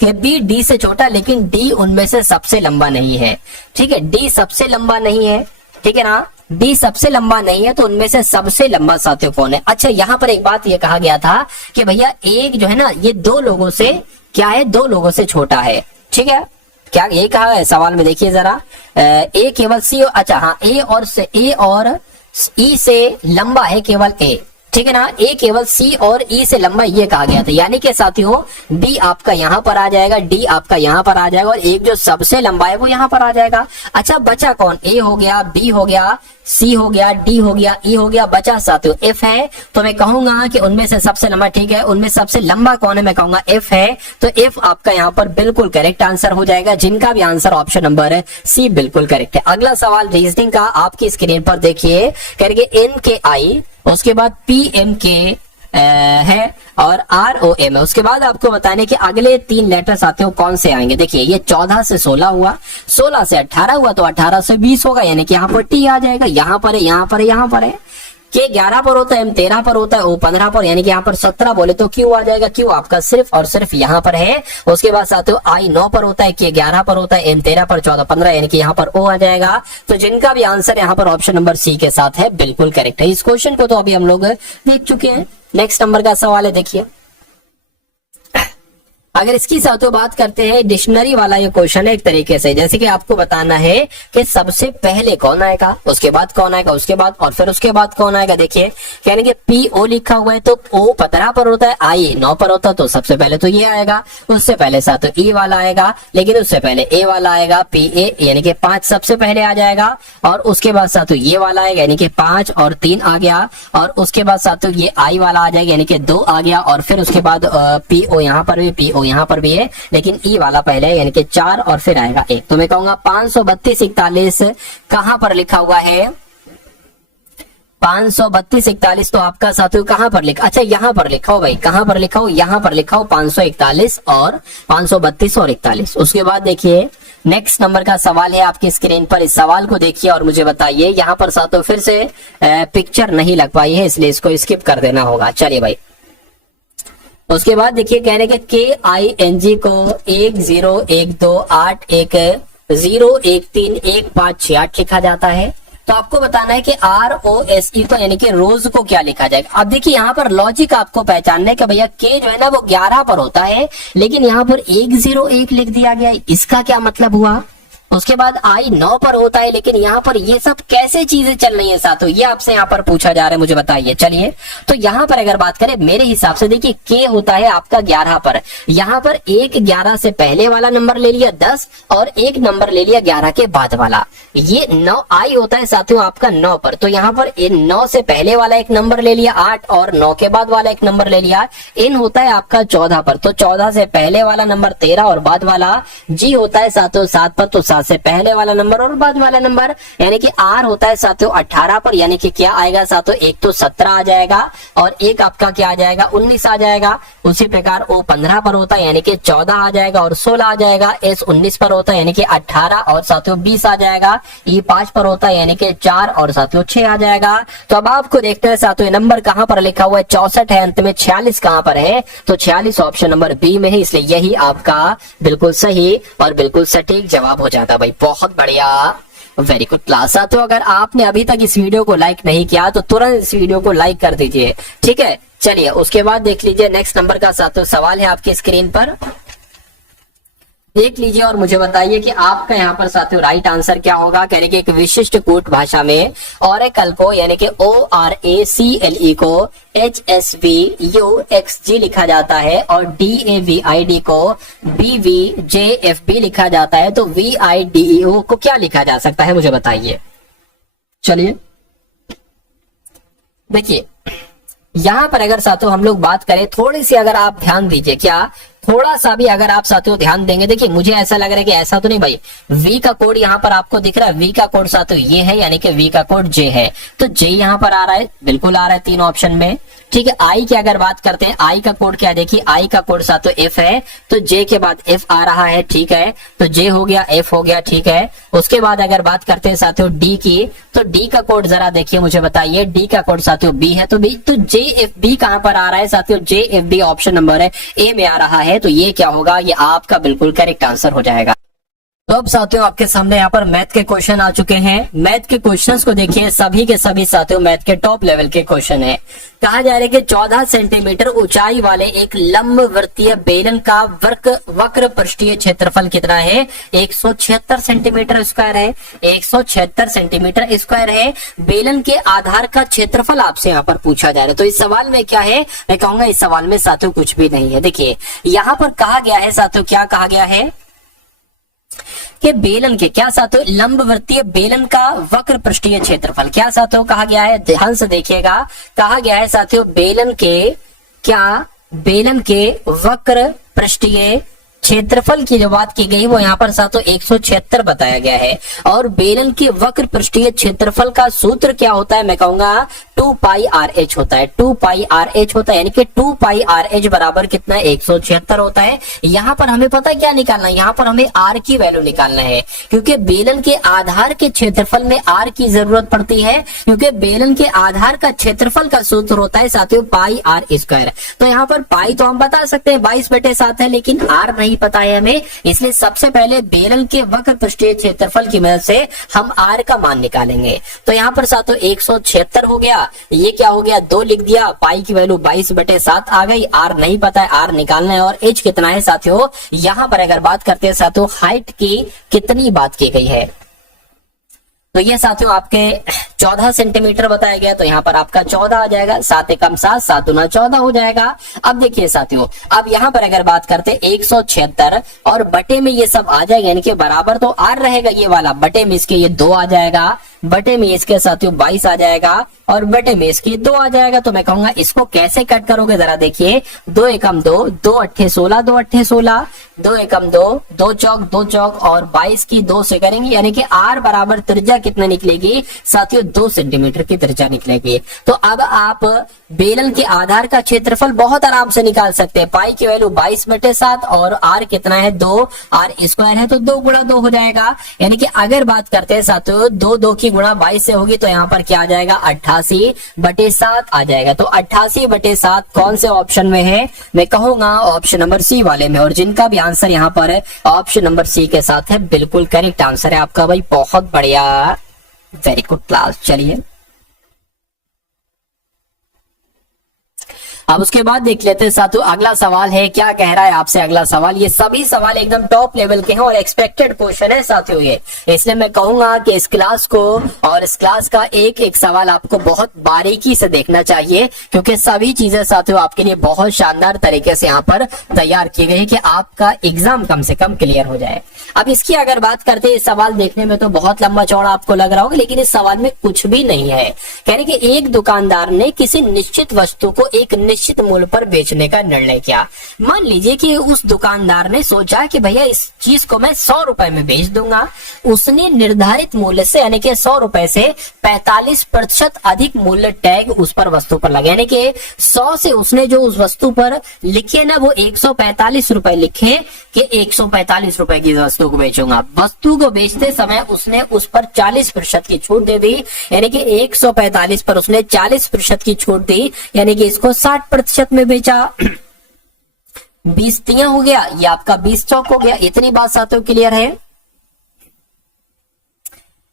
कि बी डी से छोटा लेकिन डी उनमें से सबसे लंबा नहीं है। ठीक है, डी सबसे लंबा नहीं है, ठीक है ना, डी सबसे लंबा नहीं है, तो उनमें से सबसे लंबा साथियों कौन है। अच्छा यहाँ पर एक बात ये कहा गया था कि भैया एक जो है ना ये दो लोगों से क्या है, दो लोगों से छोटा है। ठीक है, क्या ये कहा है सवाल में, देखिए जरा, ए केवल सी, अच्छा हाँ, ए और ई से लंबा है केवल ए, ठीक है ना, ए केवल सी और ई से लंबा ये कहा गया था। यानी कि साथियों डी आपका यहां पर आ जाएगा, डी आपका यहां पर आ जाएगा, और एक जो सबसे लंबा है वो यहां पर आ जाएगा। अच्छा बचा कौन, ए हो गया, बी हो गया, सी हो गया, डी हो गया, ई हो गया, बचा साथियों एफ है। तो मैं कहूंगा कि उनमें से सबसे लंबा, ठीक है, उनमें सबसे लंबा कौन है, मैं कहूंगा एफ है। तो एफ आपका यहाँ पर बिल्कुल करेक्ट आंसर हो जाएगा, जिनका भी आंसर ऑप्शन नंबर है सी बिल्कुल करेक्ट है। अगला सवाल रीजनिंग का आपकी स्क्रीन पर देखिए, करेंगे एन के आई, उसके बाद पी एम के है और आर ओ एम है। उसके बाद आपको बताने कि अगले तीन लेटर्स आते हो कौन से आएंगे। देखिए ये 14 से 16 हुआ, 16 से 18 हुआ, तो 18 से 20 होगा, यानी कि यहाँ पर टी आ जाएगा, यहाँ पर है, यहाँ पर है, यहाँ पर है। के 11 पर होता है, एम 13 पर होता है, ओ 15 पर, यानी कि यहाँ पर 17 बोले तो क्यू आ जाएगा, क्यू आपका सिर्फ और सिर्फ यहाँ पर है। उसके बाद साथियों आई 9 पर होता है, के 11 पर होता है, एम 13 पर, 14 15, यानी कि यहाँ पर ओ आ जाएगा। तो जिनका भी आंसर यहाँ पर ऑप्शन नंबर सी के साथ है बिल्कुल करेक्ट है। इस क्वेश्चन को तो अभी हम लोग देख चुके हैं। नेक्स्ट नंबर का सवाल है, देखिए अगर इसकी साथियों बात करते हैं, डिक्शनरी वाला ये क्वेश्चन है एक तरीके से, जैसे कि आपको बताना है कि सबसे पहले कौन आएगा, उसके बाद कौन आएगा, उसके बाद और फिर उसके बाद कौन आएगा। देखिए यानी कि पी ओ लिखा हुआ है, तो ओ 15 पर होता है, आई 9 पर होता है, तो सबसे पहले तो ये आएगा, उससे पहले साथियों ई वाला आएगा, लेकिन उससे पहले ए वाला आएगा, पी ए यानी कि 5 सबसे पहले आ जाएगा, और उसके बाद साथियों ये वाला आएगा, यानी कि 5 और 3 आ गया, और उसके बाद साथियों ये आई वाला आ जाएगा, यानी कि 2 आ गया, और फिर उसके बाद पी ओ यहाँ पर भी, पी ओ यहाँ पर भी है, लेकिन ई वाला पहले है, यानी कि 4 और फिर आएगा 1। तो मैं कहूंगा 532 41 कहां पर लिखा हुआ है, 532 41 तो आपका साथियों कहां पर लिखा, अच्छा यहां पर लिखा हो भाई, कहां पर लिखा हो, यहां पर लिखा हो 541 और 532 और 41। उसके बाद देखिए नेक्स्ट नंबर का सवाल है आपकी स्क्रीन पर, इस सवाल को देखिए और मुझे बताइए। यहां पर साथियों फिर से पिक्चर नहीं लग पाई है, इसलिए इसको स्किप कर देना होगा। चलिए भाई, उसके बाद देखिए कह रहे के आई एन जी को 1 0 1 2 8 1 0 1 3 1 5 6 8 लिखा जाता है। तो आपको बताना है कि आर ओ एस ई को यानी कि रोज को क्या लिखा जाएगा। अब देखिए यहाँ पर लॉजिक आपको पहचानना है कि भैया के जो है ना वो 11 पर होता है, लेकिन यहाँ पर 1 0 1 लिख दिया गया, इसका क्या मतलब हुआ। उसके बाद आई 9 पर होता है, लेकिन यहाँ पर ये सब कैसे चीजें चल रही है साथियों, ये आपसे यहाँ पर पूछा जा रहा है, मुझे बताइए। चलिए तो यहाँ पर अगर बात करें मेरे हिसाब से, देखिए के होता है आपका 11 पर, यहाँ पर 1 11 से पहले वाला नंबर ले लिया 10 और 1 नंबर ले लिया 11 के बाद वाला, ये 9 आई होता है साथियों आपका 9 पर, तो यहाँ पर 9 से पहले वाला एक नंबर ले लिया 8 और 9 के बाद वाला एक नंबर ले लिया, इन होता है आपका 14 पर, तो 14 से पहले वाला नंबर 13 और बाद वाला, जी होता है साथियों 7 पर, तो 7 से पहले वाला नंबर और बाद वाला नंबर, यानी कि आर होता है साथियों 18 पर, यानी कि क्या आएगा साथियों, एक तो 17 आ जाएगा और एक आपका क्या आ जाएगा 19 आ जाएगा। उसी प्रकार ओ 15 पर होता है, यानी कि 14 आ जाएगा और 16 आ जाएगा। एस 19 पर होता है, यानी कि 18 और साथियों 20 आ जाएगा। ई 5 पर होता है, यानी कि 4 और साथियों 6 आ जाएगा। तो अब आपको देखते हैं साथियों नंबर कहां पर लिखा हुआ है, 64 है, अंत में 46 कहां पर है, तो 46 ऑप्शन नंबर बी में है, इसलिए यही आपका बिल्कुल सही और बिल्कुल सटीक जवाब हो जाता है भाई। बहुत बढ़िया, वेरी गुड क्लास। साथियों अगर आपने अभी तक इस वीडियो को लाइक नहीं किया तो तुरंत इस वीडियो को लाइक कर दीजिए, ठीक है। चलिए उसके बाद देख लीजिए नेक्स्ट नंबर का साथियों सवाल है आपकी स्क्रीन पर, देख लीजिए और मुझे बताइए कि आपका यहाँ पर साथियों राइट आंसर क्या होगा। कह रहे कि एक विशिष्ट कूट भाषा में ऑरेकल को यानी कि ORACLE को HSVUXG लिखा जाता है और DAVID को BVJFB लिखा जाता है, तो VIDEO को क्या लिखा जा सकता है, मुझे बताइए। चलिए देखिए यहाँ पर अगर साथियों हम लोग बात करें, थोड़ी सी अगर आप ध्यान दीजिए, क्या थोड़ा सा भी अगर आप साथियों ध्यान देंगे, देखिए मुझे ऐसा लग रहा है कि ऐसा तो नहीं भाई, वी का कोड यहाँ पर आपको दिख रहा है, वी का कोड साथियों ये है, यानी कि वी का कोड जे है, तो जे यहाँ पर आ रहा है, बिल्कुल आ रहा है तीन ऑप्शन में। ठीक है, आई की अगर बात करते हैं, आई का कोड क्या है, देखिए आई का कोड साथियों एफ है, तो जे के बाद एफ आ रहा है। ठीक है, तो जे हो गया, एफ हो गया। ठीक है, उसके बाद अगर बात करते हैं साथियों डी की, तो डी का कोड जरा देखिए, मुझे बताइए, डी का कोड साथियों बी है, तो बी, तो जे एफ बी कहां पर आ रहा है साथियों, J F B option number है ए में आ रहा है, तो ये क्या होगा, ये आपका बिल्कुल करेक्ट आंसर हो जाएगा। तो अब साथियों आपके सामने यहाँ पर मैथ के क्वेश्चन आ चुके हैं। मैथ के क्वेश्चंस को देखिए, सभी के सभी साथियों मैथ के टॉप लेवल के क्वेश्चन है। कहा जा रहा है कि 14 सेंटीमीटर ऊंचाई वाले एक लंबवर्तीय बेलन का वक्र पृष्ठीय क्षेत्रफल कितना है, 176 सेंटीमीटर स्क्वायर है, 176 सेंटीमीटर स्क्वायर है। बेलन के आधार का क्षेत्रफल आपसे यहाँ पर पूछा जा रहा है, तो इस सवाल में क्या है, मैं कहूंगा इस सवाल में साथियों कुछ भी नहीं है। देखिए यहाँ पर कहा गया है साथियों, क्या कहा गया है कि बेलन के, क्या साथियों, लंबवर्तीय बेलन का वक्र पृष्ठीय क्षेत्रफल, क्या साथियों कहा गया है, ध्यान से देखिएगा, कहा गया है साथियों बेलन के, क्या बेलन के वक्र पृष्ठीय क्षेत्रफल की जो बात की गई वो यहाँ पर साथियों 176 बताया गया है। और बेलन के वक्र पृष्ठीय क्षेत्रफल का सूत्र क्या होता है, मैं कहूंगा 2 पाई आर एच होता है, 2 पाई आर एच होता है, यानी कि 2 पाई आर एच बराबर कितना है, 176 होता है। यहाँ पर हमें पता है क्या निकालना है, यहाँ पर हमें आर की वैल्यू निकालना है, क्योंकि बेलन के आधार के क्षेत्रफल में आर की जरूरत पड़ती है, क्योंकि बेलन के आधार का क्षेत्रफल का सूत्र होता है साथियों पाई आर स्क्वायर। तो यहाँ पर पाई तो हम बता सकते हैं 22/7 है, लेकिन आर नहीं पता है हमें, इसलिए सबसे पहले बेलन के वक्र पृष्ठीय क्षेत्रफल की मदद से हम आर का मान निकालेंगे। तो यहाँ पर साथियों 176 हो गया, ये क्या हो गया, 2 लिख दिया, पाई की वैल्यू 22/7 आ गई, आर नहीं पता है, आर निकालना है। और एच कितना है साथियों, यहाँ पर अगर बात करते हैं साथियों हाइट की कितनी बात की गई है, तो ये साथियों आपके 14 सेंटीमीटर बताया गया, तो यहाँ पर आपका 14 आ जाएगा, 7 एकम 7, 7 दूना 14 हो जाएगा। अब देखिए साथियों, अब यहाँ पर अगर बात करते 176 और बटे में ये सब आ जाएगा, यानी कि बराबर तो आर रहेगा ये वाला, बटे में इसके ये 2 आ जाएगा, बटे में इसके साथियों 22 आ जाएगा, और बटे में इसकी 2 आ जाएगा। तो मैं कहूंगा इसको कैसे कट करोगे, जरा देखिए, 2 एकम 2, 2 अट्ठे 16, 2 अट्ठे 16, 2 एकम 2, 2 चौक 2 चौक, और 22 की 2 से करेंगे, यानी कि आर बराबर त्रिज्या कितना निकलेगी साथियों, 2 सेंटीमीटर की त्रिज्या निकलेगी। तो अब आप बेलन के आधार का क्षेत्रफल बहुत आराम से निकाल सकते हैं, पाई की वैल्यू 22/7 और आर कितना है 2, आर स्क्वायर है, तो 2 गुणा 2 हो जाएगा। यानी कि अगर बात करते हैं साथियों 2 की गुणा 22 से होगी, तो यहाँ पर क्या आ जाएगा, 88/7 आ जाएगा। तो 88/7 कौन से ऑप्शन में है, मैं कहूंगा ऑप्शन नंबर सी वाले में, और जिनका भी आंसर यहाँ पर है ऑप्शन नंबर सी के साथ है, बिल्कुल करेक्ट आंसर है आपका भाई, बहुत बढ़िया, वेरी गुड क्लास। चलिए अब उसके बाद देख लेते हैं साथियों अगला सवाल है, क्या कह रहा है आपसे अगला सवाल। ये सभी सवाल एकदम टॉप लेवल के हैं और एक्सपेक्टेड क्वेश्चन है साथियों ये, इसलिए मैं कहूंगा कि इस क्लास को और इस क्लास का एक एक सवाल आपको बहुत बारीकी से देखना चाहिए, क्योंकि सभी चीजें साथियों आपके लिए बहुत शानदार तरीके से यहाँ पर तैयार की गई है कि आपका एग्जाम कम से कम क्लियर हो जाए। अब इसकी अगर बात करते हैं, इस सवाल देखने में तो बहुत लंबा चौड़ा आपको लग रहा होगा, लेकिन इस सवाल में कुछ भी नहीं है। कह रहे कि एक दुकानदार ने किसी निश्चित वस्तु को एक निश्चित मूल्य पर बेचने का निर्णय किया। मान लीजिए कि उस दुकानदार ने सोचा कि भैया इस चीज को मैं 100 रुपए में बेच दूंगा। उसने निर्धारित मूल्य से यानी कि 100 रुपए से 45% अधिक मूल्य टैग उस पर वस्तु पर लगे, यानी कि 100 से उसने जो उस वस्तु पर लिखे ना वो 145 रुपए लिखे कि 145 रुपए की वस्तु को बेचूंगा। वस्तु को बेचते समय उसने उस पर 40% की छूट दे दी, यानी कि 145 पर उसने 40% की छूट दी, यानी कि इसको 60% में बेचा। 20 तिया हो गया, ये आपका 20 चौक हो गया। इतनी बात साथियों क्लियर है,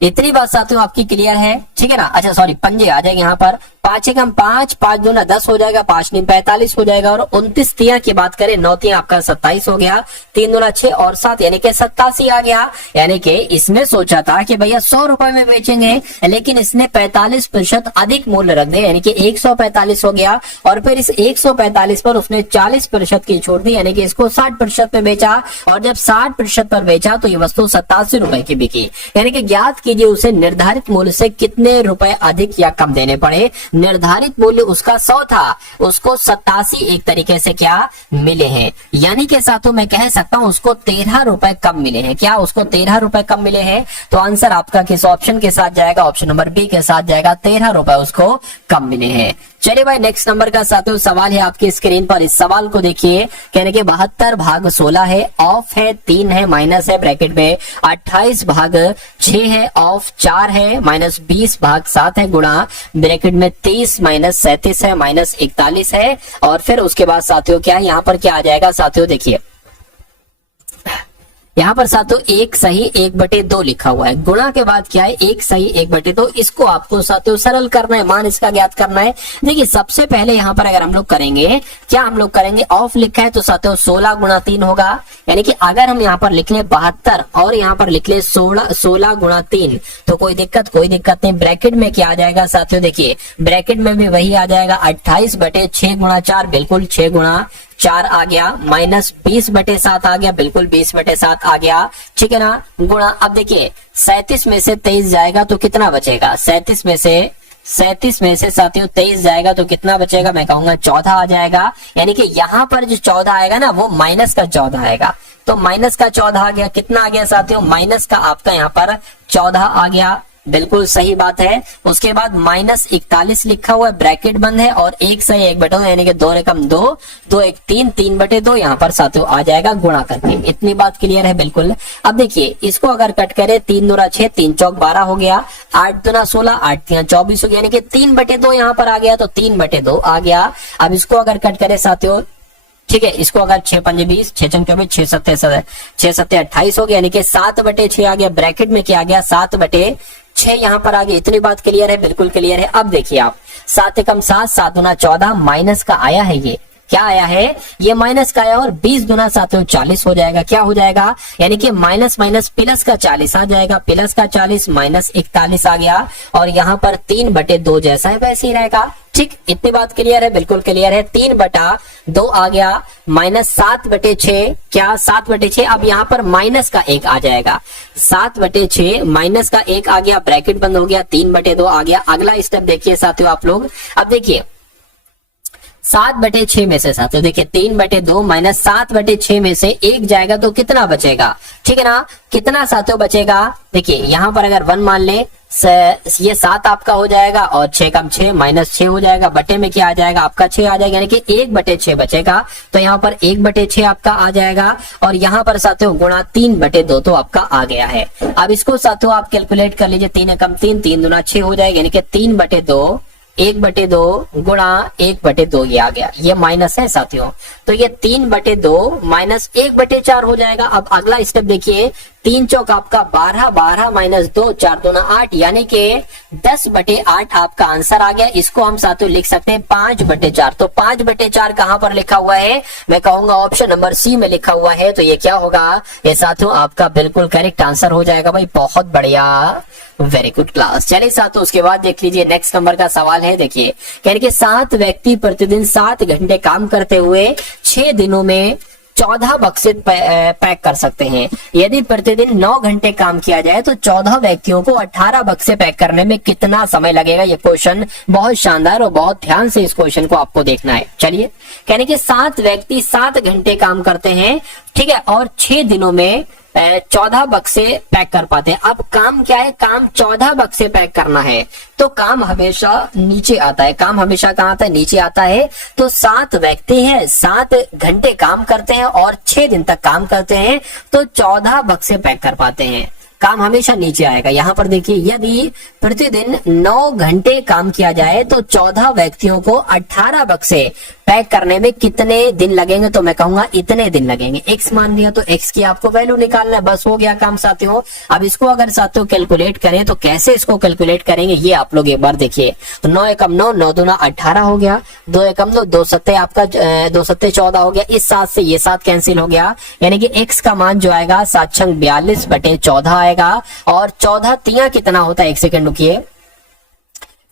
इतनी बात साथियों आपकी क्लियर है, ठीक है ना। अच्छा सॉरी, पंजे आ जाएंगे यहाँ पर, 5 एकम 5, 5 दूना 10 हो जाएगा, 5 नीम 45 हो जाएगा, और 29 तिया की बात करें, 9 तिया आपका 27 हो गया, 3 दूना 6 और 7 यानी कि 87 आ गया। यानी कि इसमें सोचा था कि भैया 100 रुपए में बेचेंगे, लेकिन इसने 45% अधिक मूल्य रख दिया, यानी कि 145 हो गया, और फिर इस 145 पर उसने 40% की छूट दी, यानी कि इसको 60% में बेचा, और जब 60% पर बेचा तो ये वस्तु 87 रुपए की बिकी। यानी कि ज्ञात कीजिए उसे निर्धारित मूल्य से कितने रुपए अधिक या कम देने पड़े। निर्धारित मूल्य उसका 100 था, उसको 87 एक तरीके से क्या मिले हैं, यानी कि साथियों मैं कह सकता हूं उसको 13 रुपए कम मिले हैं। क्या उसको 13 रुपए कम मिले हैं? तो आंसर आपका किस ऑप्शन के साथ जाएगा? ऑप्शन नंबर बी के साथ जाएगा, 13 रुपए उसको कम मिले हैं। चलिए भाई नेक्स्ट नंबर का साथियों सवाल है आपकी स्क्रीन पर। इस सवाल को देखिए, कहने के 72 भाग 16 है, ऑफ है 3 है, माइनस है ब्रैकेट में 28 भाग 6 है, ऑफ 4 है, माइनस 20 भाग 7 है, गुणा ब्रैकेट में 30 माइनस 37 है, माइनस 41 है। और फिर उसके बाद साथियों क्या है, यहाँ पर क्या आ जाएगा साथियों, देखिए यहाँ पर साथियों 1 सही 1/2 लिखा हुआ है, गुणा के बाद क्या है 1 सही 1/2। इसको आपको साथियों सरल करना है, मान इसका ज्ञात करना है। देखिए सबसे पहले यहाँ पर अगर हम लोग करेंगे, क्या हम लोग करेंगे, ऑफ लिखा है तो साथियों 16 गुणा 3 होगा, यानी कि अगर हम यहाँ पर लिख लें 72 और यहाँ पर लिख ले 16 गुणा 3 तो कोई दिक्कत नहीं। ब्रैकेट में क्या आ जाएगा साथियों, देखिए ब्रैकेट में भी वही आ जाएगा 28/6 गुणा 4, बिल्कुल 6 गुणा 4 आ गया, माइनस 20/7 आ गया, बिल्कुल 20/7 आ गया, ठीक है ना, गुणा। अब देखिए 37 में से 23 जाएगा तो कितना बचेगा, 37 में से साथियों 23 जाएगा तो कितना बचेगा, मैं कहूंगा 14 आ जाएगा। यानी कि यहाँ पर जो 14 आएगा ना वो माइनस का 14 आएगा, तो माइनस का 14 आ गया, कितना आ गया साथियों, माइनस का आपका यहाँ पर 14 आ गया, बिल्कुल सही बात है। उसके बाद माइनस 41 लिखा हुआ है, ब्रैकेट बंद है, और 1 सही 1/2 यानी कि 2 रकम 2, 2 1 3, 3/2 यहाँ पर साथियों आ जाएगा गुणा करके। इतनी बात क्लियर है बिल्कुल। अब देखिए इसको अगर कट करें, 3 दूना 6, 3 चौक 12 हो गया, 8 दूना 16, 8 3 24 हो गया, यानी कि 3/2 यहाँ पर आ गया, तो 3/2 आ गया। अब इसको अगर कट करें साथियों, ठीक है, इसको अगर 6 पंजे 20, 6 चंग 24, 6 सत्ते 28 हो गया, यानी कि 7/6 आ गया। ब्रैकेट में क्या आ गया, 7/6 यहाँ पर आ गया। इतनी बात क्लियर है, बिल्कुल क्लियर है। अब देखिए आप 7 एकम 7, 7 दूना 14, माइनस का आया है, ये क्या आया है, ये माइनस का आया, और 20 दूना साथियों 40 हो जाएगा। क्या हो जाएगा, यानी कि माइनस माइनस प्लस का 40 आ जाएगा, प्लस का 40 माइनस 41 आ गया, और यहाँ पर 3/2 जैसा है वैसे ही रहेगा। ठीक, इतनी बात क्लियर है, बिल्कुल क्लियर है। 3/2 आ गया, माइनस 7/6, क्या 7/6, अब यहाँ पर माइनस का 1 आ जाएगा, 7/6 माइनस का 1 आ गया, ब्रैकेट बंद हो गया, 3/2 आ गया। अगला स्टेप देखिए साथियों आप लोग, अब देखिए 7/6 में से साथियों देखिए 3/2 माइनस 7/6 में से 1 जाएगा तो कितना बचेगा, ठीक है ना, कितना साथियों बचेगा, देखिए यहाँ पर अगर 1 मान ले, ये 7 आपका हो जाएगा, और 6 कम 6 माइनस 6 हो जाएगा, बटे में क्या आ जाएगा आपका 6 आ जाएगा, यानी कि 1/6 बचेगा, तो यहाँ पर 1/6 आपका आ जाएगा, और यहाँ पर साथियों गुणा 3/2 तो आपका आ गया है। अब इसको साथियों आप कैलकुलेट कर लीजिए, 3 एकम 3, 3 दूना 6 हो जाएगा, यानी कि 3/2 1/2 गुणा 1/2 ये आ गया, ये माइनस है साथियों, तो ये 3/2 माइनस 1/4 हो जाएगा। अब अगला स्टेप देखिए, 3 चौक आपका 12, 12 माइनस 2, 4 दूना 8, यानी कि 10/8 आपका आंसर आ गया। इसको हम साथियों लिख सकते हैं 5/4, तो 5/4 कहां पर लिखा हुआ है, मैं कहूंगा ऑप्शन नंबर सी में लिखा हुआ है, तो ये क्या होगा, ये साथियों आपका बिल्कुल करेक्ट आंसर हो जाएगा भाई, बहुत बढ़िया, वेरी गुड क्लास। चलिए साथियों उसके बाद देख लीजिए नेक्स्ट नंबर का सवाल है, देखिए कहने के 7 व्यक्ति प्रतिदिन 7 घंटे काम करते हुए 6 दिनों में 14 बक्से पैक कर सकते हैं। यदि प्रतिदिन 9 घंटे काम किया जाए तो 14 व्यक्तियों को 18 बक्से पैक करने में कितना समय लगेगा। ये क्वेश्चन बहुत शानदार और बहुत ध्यान से इस क्वेश्चन को आपको देखना है। चलिए कहने के 7 व्यक्ति 7 घंटे काम करते हैं, ठीक है, और 6 दिनों में 14 बक्से पैक कर पाते हैं। अब काम क्या है, काम 14 बक्से पैक करना है, तो काम हमेशा नीचे आता है, काम हमेशा कहाँ आता है, नीचे आता है। तो 7 व्यक्ति हैं, 7 घंटे काम करते हैं और 6 दिन तक काम करते हैं, तो 14 बक्से पैक कर पाते हैं, काम हमेशा नीचे आएगा। यहाँ पर देखिए यदि प्रतिदिन 9 घंटे काम किया जाए तो 14 व्यक्तियों को 18 बक्से पैक करने में कितने दिन लगेंगे, तो मैं कहूंगा इतने दिन लगेंगे। एक्स मान लिया तो एक्स की आपको वैल्यू निकालना है, बस हो गया काम साथियों। अब इसको अगर साथियों कैलकुलेट करें तो कैसे इसको कैलकुलेट करेंगे ये आप लोग एक बार देखिए। तो 9 एकम 9, 9 दूना 18 हो गया, 2 एकम 2, 2 सत्ते आपका 2 सत्ते 14 हो गया, इस 7 से ये 7 कैंसिल हो गया, यानी कि एक्स का मान जो आएगा 7 छंग 42/14 आएगा। और 14 तिया कितना होता है, एक सेकंड रुकिए,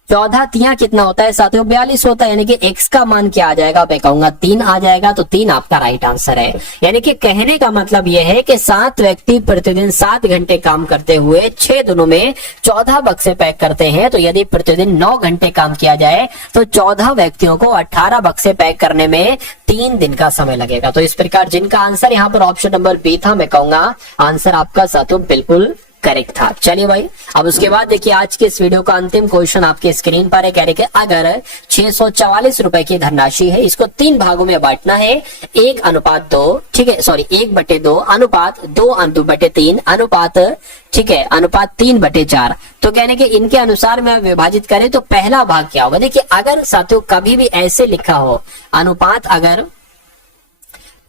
14 तिया कितना होता है साथियों, 42 होता है। यानी कि x का मान क्या आ जाएगा, मैं कहूंगा 3 आ जाएगा। तो 3 आपका राइट आंसर है। यानी कि कहने का मतलब यह है कि 7 व्यक्ति प्रतिदिन 7 घंटे काम करते हुए 6 दिनों में 14 बक्से पैक करते हैं। तो यदि प्रतिदिन 9 घंटे काम किया जाए तो 14 व्यक्तियों को 18 बक्से पैक करने में 3 दिन का समय लगेगा। तो इस प्रकार जिनका आंसर यहाँ पर ऑप्शन नंबर बी था, मैं कहूंगा आंसर आपका साथियों बिल्कुल करेक्ट था। चलिए भाई, अब उसके बाद देखिए आज के इस वीडियो का अंतिम क्वेश्चन आपके स्क्रीन पर है। कह रहे कि अगर 644 रुपए की धनराशि है, इसको 3 भागों में बांटना है, 1:2, ठीक है, सॉरी 1/2 अनुपात 2/3 अनुपात, ठीक है, अनुपात 3/4। तो कहने के इनके अनुसार में विभाजित करें तो पहला भाग क्या होगा। देखिए अगर साथियों कभी भी ऐसे लिखा हो अनुपात, अगर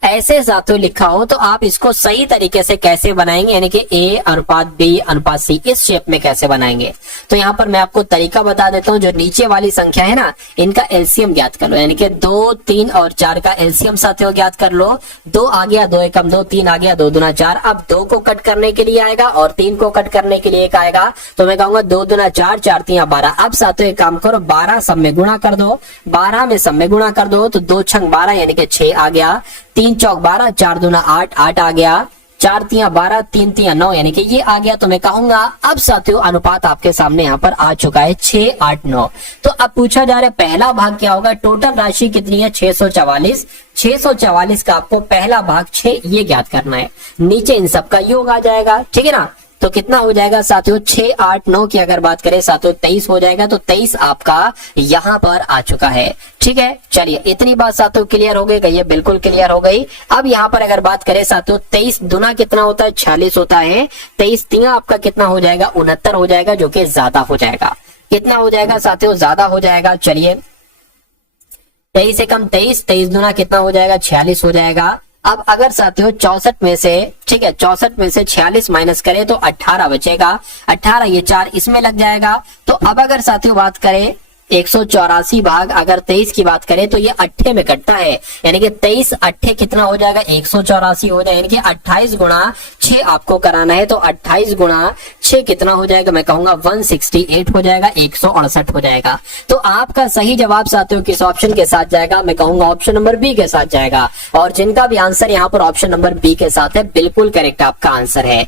ऐसे साथियों लिखा हो तो आप इसको सही तरीके से कैसे बनाएंगे, यानी कि A/B/C इस शेप में कैसे बनाएंगे। तो यहाँ पर मैं आपको तरीका बता देता हूँ। जो नीचे वाली संख्या है ना, इनका एलसीएम ज्ञात कर लो, यानी कि 2, 3 और 4 का एलसीएम साथियों ज्ञात कर लो। 2 आ गया, 2 एकम 2, 3 आ गया, 2 दूना 4। अब 2 को कट करने के लिए आएगा और 3 को कट करने के लिए 1 आएगा। तो मैं कहूंगा 2 दूना 4, 4 3 12। अब साथियों एक काम करो, 12 सब में गुणा कर दो, 12 में सब में गुणा कर दो तो 2 छंग 12 यानी कि 6 आ गया। 3 चौक 12, 4 दूना 8, 8 आ गया। 4 तिया 12, 3 तिया 9 यानी कि ये आ गया। तो मैं कहूंगा अब साथियों अनुपात आपके सामने यहाँ पर आ चुका है 6, 8, 9। तो अब पूछा जा रहा है पहला भाग क्या होगा। टोटल राशि कितनी है 644। 644 का आपको पहला भाग 6 ये ज्ञात करना है। नीचे इन सब का योग आ जाएगा, ठीक है ना। तो कितना हो जाएगा साथियों, 6, 8, 9 की अगर बात करें साथियों 23 हो जाएगा। तो 23 आपका यहाँ पर आ चुका है, ठीक है। चलिए इतनी बात साथियों क्लियर हो गई, ये बिल्कुल क्लियर हो गई। अब यहाँ पर अगर बात करें साथियों 23 दुना कितना होता है, 46 होता है। 23 तिया आपका कितना हो जाएगा, 69 हो जाएगा, जो कि ज्यादा हो जाएगा। कितना हो जाएगा साथियों, ज्यादा हो जाएगा। चलिए 23 से कम 23, 23 दुना कितना हो जाएगा, 46 हो जाएगा। अब अगर साथियों 64 में से, ठीक है, 64 में से 46 माइनस करें तो 18 बचेगा। 18 ये 4 इसमें लग जाएगा। तो अब अगर साथियों बात करें 184 भाग अगर 23 की बात करें तो ये 8 में कटता है, यानी कि 23 8 कितना हो जाएगा, 184 हो जाएगा। यानी कि 28 गुणा 6 आपको कराना है। तो 28 गुणा 6 कितना हो जाएगा, मैं कहूंगा 168 हो जाएगा, 168 हो जाएगा। तो आपका सही जवाब साथियों किस ऑप्शन के साथ जाएगा, मैं कहूंगा ऑप्शन नंबर बी के साथ जाएगा। और जिनका भी आंसर यहाँ पर ऑप्शन नंबर बी के साथ है बिल्कुल करेक्ट आपका आंसर है।